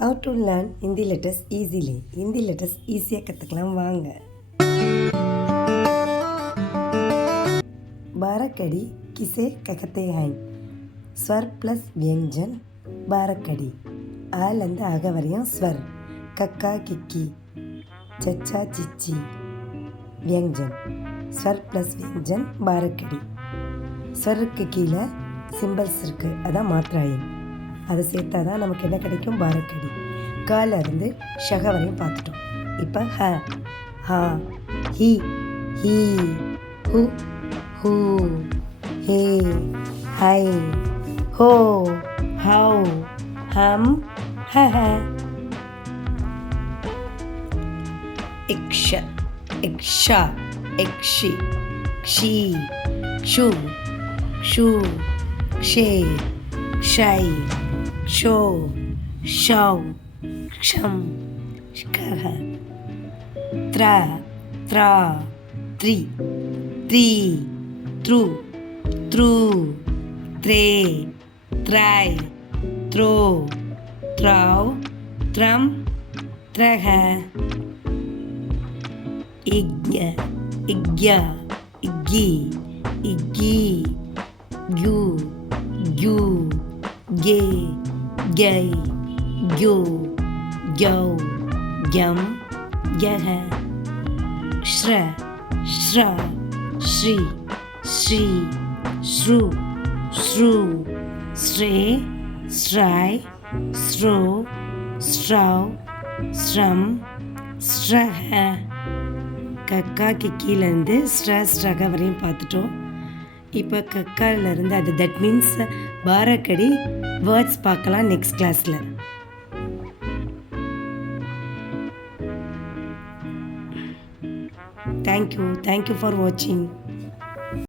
How to learn Hindi letters easily Hindi letters ஈஸியாக கற்றுக்கலாம் வாங்க. பாரக்கடி கிசே ககத்தே ஹாய். ஸ்வர் ப்ளஸ் வியஞ்சன் பாரக்கடி. ஆலந்து அகவரியம் ஸ்வர். கக்கா கிக்கி. சச்சா சிச்சி. வியஞ்சன். ஸ்வர் ப்ளஸ் வியஞ்சன் பாரக்கடி. ஸ்வருக்கு கீழே சிம்பிள்ஸ் இருக்குது அதான் மாத்திராயின் அதை சேர்த்தா தான் நமக்கு என்ன கிடைக்கும்? பாரக்கடி. கால இருந்து ஷக வரையும் பார்த்துட்டோம். இப்போ ஹ ஹா ஹி ஹீ ஹு ஹூ ஹே ஹை ஹோ ஹவு ஹம் ஹ ஹ. இக்ஷ இக்ஷா இக்ஷி க்ஷி க்ஷு க்ஷு க்ஷே க்ஷை. க்ஷோ ஷௌ க்ஷம் ஷ்கர த்ர த்ரா த்ரி த்ரீ த்ரு த்ரு த்ரே த்ரை த்ரோ த்ரவ் த்ரம் த்ரஹ இக்ஞ இக்யா இக்கி இக்கி கு கு கே கை கு கௌ கம் யஹ ஸ்ர ஸ்ர ஸ்ரீ ஸ்ரீ ஸ்ரு ஸ்ரு ஸ்ரே ஸ்ராய் ஸ்ரோ ஸ்ரவ் ஸ்ரம் ஸ்ரஹ கக்காக்கு கீழேருந்து ஸ்ர ஸ்ரக வரையும் பார்த்துட்டோம் இப்போ கக்காலேருந்து அது தட் மீன்ஸ் பாரக்கடி வேர்ட்ஸ் பார்க்கலாம் நெக்ஸ்ட் கிளாஸில் thank you thank you for வாட்சிங்